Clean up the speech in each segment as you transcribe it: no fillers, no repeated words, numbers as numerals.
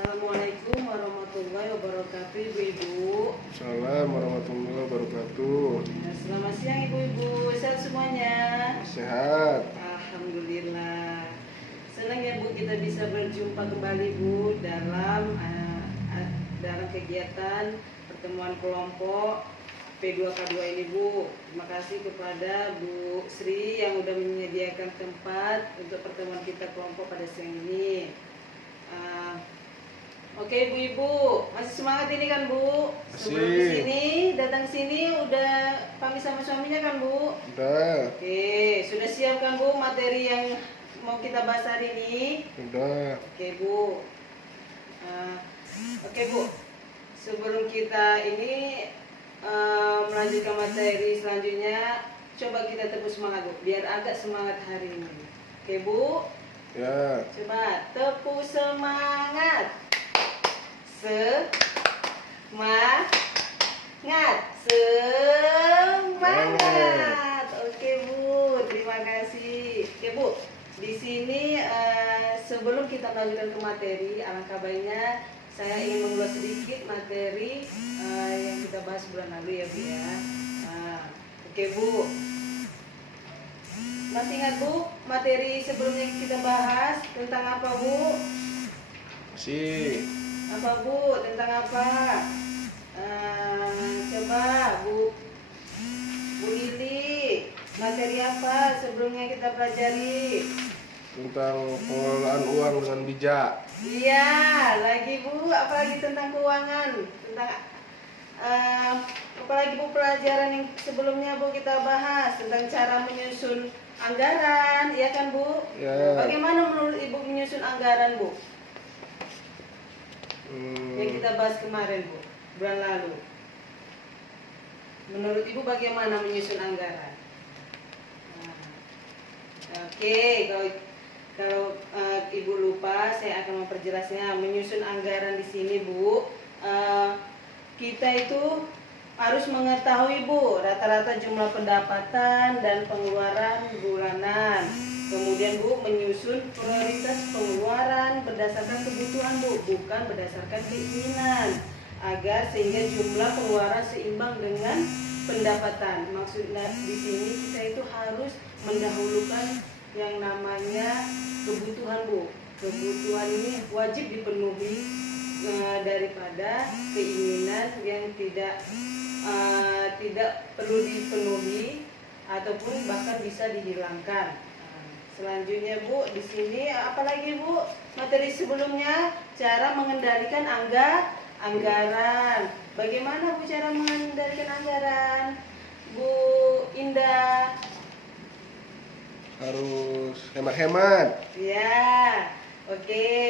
Assalamualaikum warahmatullahi wabarakatuh, Ibu-ibu. Assalamualaikum warahmatullahi wabarakatuh. Selamat siang, Ibu-ibu. Sehat semuanya? Sehat. Alhamdulillah. Senang ya, Bu, kita bisa berjumpa kembali, Bu, dalam kegiatan pertemuan kelompok P2K2 ini, Bu. Terima kasih kepada Bu Sri yang sudah menyediakan tempat untuk pertemuan kita kelompok pada siang ini. Oke, Bu-ibu, masih semangat ini kan, Bu? Sebelum di sini, datang sini udah pamit sama suaminya kan, Bu? Udah. Oke, sudah siap kan, Bu, materi yang mau kita bahas hari ini? Udah. Oke, Bu. Oke, Bu. Sebelum kita ini melanjutkan materi selanjutnya, coba kita tepuk semangat, Bu, biar agak semangat hari ini. Oke, Bu? Ya. Coba tepuk semangat. Semangat. Oke, Bu, terima kasih. Oke, Bu, di sini sebelum kita lanjutkan ke materi, alangkah baiknya saya ingin mengulas sedikit materi yang kita bahas bulan lalu ya, Bu ya. Oke, Bu, masih ingat, Bu, materi sebelumnya kita bahas tentang apa, Bu? Masih. Apa, Bu? Tentang apa? Coba Bu Lili, materi apa sebelumnya kita pelajari? Tentang pengelolaan uang dengan bijak. Iya, lagi Bu, apalagi tentang keuangan, tentang apalagi Bu pelajaran yang sebelumnya Bu kita bahas tentang cara menyusun anggaran, ya kan, Bu? Ya. Bagaimana menurut Ibu menyusun anggaran, Bu? Yang kita bahas kemarin, Bu, bulan lalu. Menurut Ibu bagaimana menyusun anggaran? Oke, kalau Ibu lupa, saya akan memperjelasnya. Menyusun anggaran di sini, Bu, kita itu harus mengetahui, Bu, rata-rata jumlah pendapatan dan pengeluaran bulanan. Kemudian, Bu, menyusun prioritas pengeluaran berdasarkan kebutuhan, Bu, bukan berdasarkan keinginan, agar sehingga jumlah pengeluaran seimbang dengan pendapatan. Maksudnya di sini kita itu harus mendahulukan yang namanya kebutuhan, Bu. Kebutuhan ini wajib dipenuhi daripada keinginan yang tidak perlu dipenuhi ataupun bahkan bisa dihilangkan. Selanjutnya, Bu, di sini apalagi, Bu, materi sebelumnya cara mengendalikan anggaran. Bagaimana, Bu, cara mengendalikan anggaran? Bu Indah. Harus hemat-hemat. Ya, oke.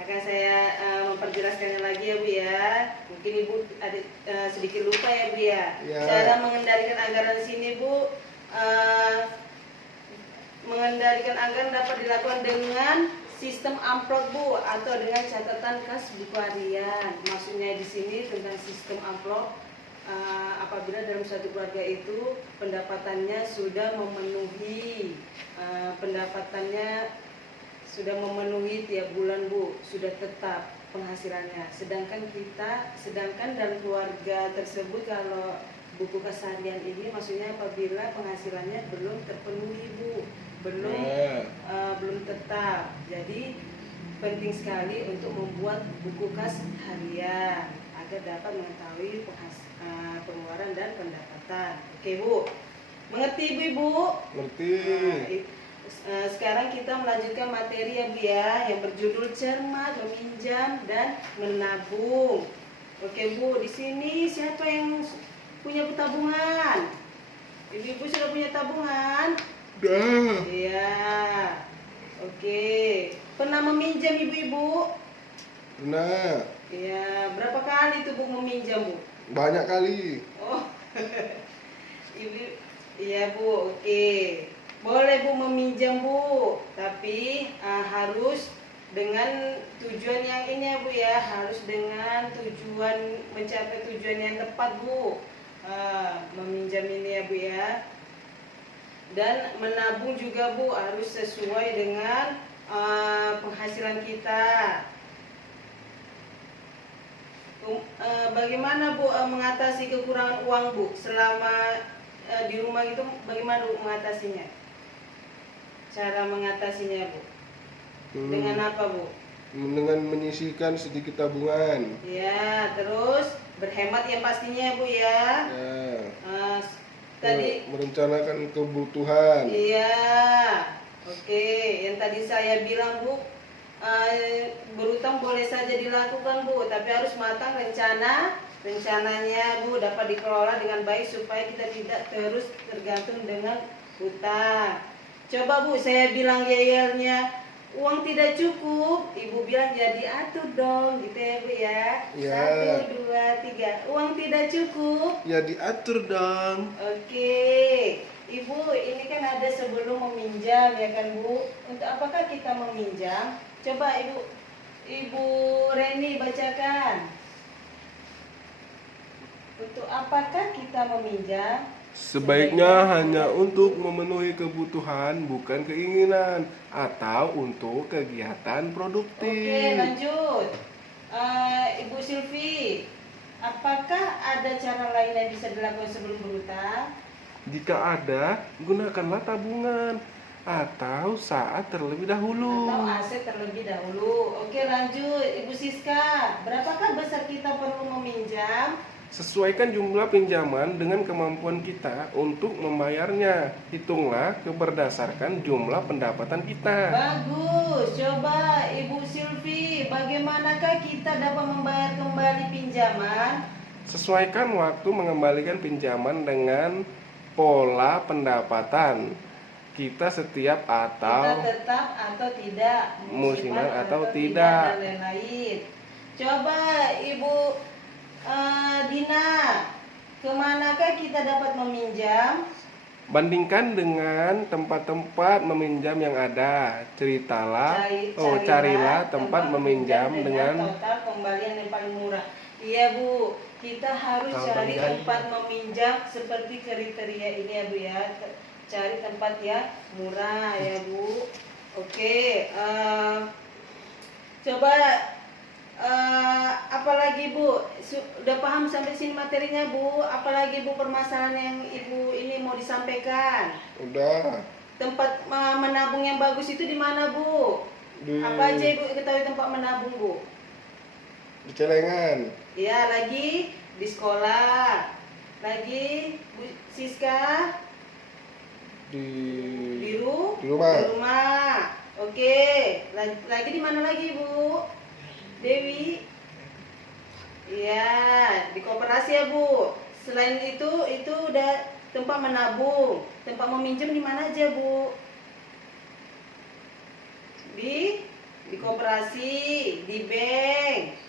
Akan saya memperjelaskannya lagi ya, Bu ya. Mungkin Ibu ada sedikit lupa ya, Bu ya. Ya. Cara mengendalikan anggaran di sini, Bu, mengendalikan anggaran dapat dilakukan dengan sistem amplop, Bu, atau dengan catatan kas buku harian. Maksudnya di sini tentang sistem amplop, apabila dalam satu keluarga itu pendapatannya sudah memenuhi tiap bulan, Bu, sudah tetap penghasilannya. Sedangkan dalam keluarga tersebut kalau buku kas harian ini maksudnya apabila penghasilannya belum terpenuhi, Bu, belum tetap. Jadi penting sekali untuk membuat buku kas harian agar dapat mengetahui pengeluaran dan pendapatan. Oke, Bu, mengerti, Ibu? Ngerti. Sekarang kita melanjutkan materi ya, Bu ya, yang berjudul cermat, meminjam dan menabung. Oke, Bu, di sini siapa yang punya tabungan? Ibu-ibu sudah punya tabungan? Udah. Iya. Oke. Pernah meminjam, Ibu-ibu? Pernah. Iya. Berapa kali tuh, Bu, meminjam, Bu? Banyak kali. Oh. Ibu. Iya, Bu. Oke. Boleh, Bu, meminjam, Bu. Tapi harus dengan tujuan yang ini ya, Bu ya. Harus dengan tujuan mencapai tujuan yang tepat, Bu. Meminjam ini ya, Bu ya. Dan menabung juga, Bu, harus sesuai dengan penghasilan kita. bagaimana Bu mengatasi kekurangan uang Bu selama di rumah itu, bagaimana Bu mengatasinya? Cara mengatasinya Bu? Dengan apa Bu? Dengan menyisihkan sedikit tabungan. Ya, terus berhemat ya pastinya Bu ya. Ya. Eh, tadi Merencanakan kebutuhan. iya, oke. Yang tadi saya bilang Bu, berutang boleh saja dilakukan Bu, tapi harus matang rencananya Bu dapat dikelola dengan baik supaya kita tidak terus tergantung dengan hutang. Coba Bu, saya bilang yelnya uang tidak cukup, Ibu bilang ya diatur dong, gitu ya Bu ya. Ya. 1, 2, 3. Uang tidak cukup. Ya diatur dong. Oke, Ibu, ini kan ada sebelum meminjam ya kan Bu. Untuk apakah kita meminjam? Coba Ibu Reni bacakan. Untuk apakah kita meminjam? Sebaiknya hanya untuk memenuhi kebutuhan, bukan keinginan, atau untuk kegiatan produktif. Oke, lanjut. Ibu Silvi, apakah ada cara lain yang bisa dilakukan sebelum berhutang? Jika ada, gunakanlah tabungan atau saat terlebih dahulu. Atau aset terlebih dahulu. Oke, lanjut. Ibu Siska, berapakah besar kita perlu meminjam? Sesuaikan jumlah pinjaman dengan kemampuan kita untuk membayarnya. Hitunglah berdasarkan jumlah pendapatan kita. Bagus. Coba Ibu Silvi, bagaimanakah kita dapat membayar kembali pinjaman? Sesuaikan waktu mengembalikan pinjaman dengan pola pendapatan kita setiap Kita atau tetap atau tidak, musiman atau tidak. dan lain-lain. Coba Ibu Dina, kemanakah kita dapat meminjam? Bandingkan dengan tempat-tempat meminjam yang ada. Carilah tempat meminjam dengan total pembalian yang paling murah. Iya Bu, kita harus cari tempat meminjam seperti kriteria ini ya Bu ya. Cari tempat yang murah ya Bu. Oke, coba apalagi Bu, sudah paham sampai sini materinya Bu? Apalagi Bu permasalahan yang Ibu ini mau disampaikan? udah Tempat menabung yang bagus itu di mana Bu? Apa aja Ibu ketahui tempat menabung Bu? di celengan, Ya, lagi di sekolah. Lagi Bu Siska di rumah. di rumah. Di rumah. Oke, lagi di mana lagi Bu? Dewi. Iya, di koperasi ya Bu. Selain itu udah tempat menabung, tempat meminjam di mana aja Bu? Di koperasi, di bank.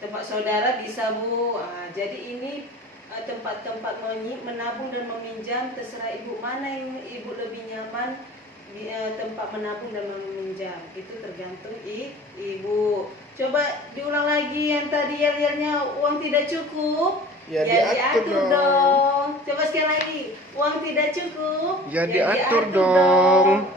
Tempat saudara bisa Bu. Jadi ini tempat-tempat menabung dan meminjam, terserah Ibu mana yang Ibu lebih nyaman di tempat menabung dan meminjam. Itu tergantung Ibu. Coba diulang lagi yang tadi yel-yelnya uang tidak cukup. Ya Diatur dong. Coba sekali lagi. Uang tidak cukup. Ya diatur dong.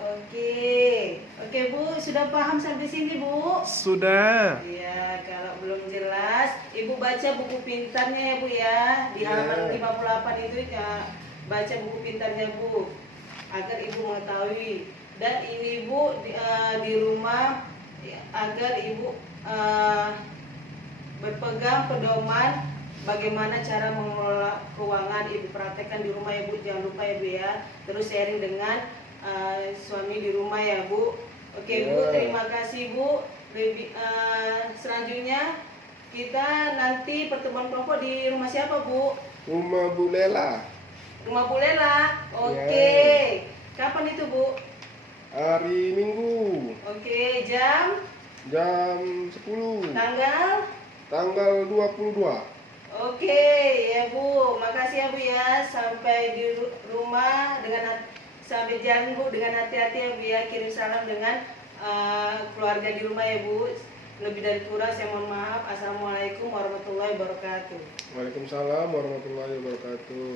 Oke Bu, sudah paham sampai sini Bu? Sudah. Iya, kalau belum jelas, Ibu baca buku pintarnya ya Bu ya. Di halaman 58 itu ya, baca buku pintarnya Bu, agar Ibu mengetahui. Dan ini Bu di rumah ya, agar Ibu berpegang pedoman bagaimana cara mengelola keuangan. Ibu praktekkan di rumah ya Bu, jangan lupa ya Bu ya. Terus sharing dengan suami di rumah ya Bu. Oke Bu, terima kasih Bu. Selanjutnya kita nanti pertemuan kelompok di rumah siapa Bu? Rumah Bu Lela. Rumah Bu Lela. Oke. Kapan itu Bu? Hari Minggu. Oke, jam Jam 10. Tanggal 22. Oke ya Bu, makasih ya Bu ya. Sampai di rumah sampai jalan Bu dengan hati-hati ya Bu ya. Kirim salam dengan keluarga di rumah ya Bu. Lebih dari kurang saya mohon maaf. Assalamualaikum warahmatullahi wabarakatuh. Waalaikumsalam warahmatullahi wabarakatuh.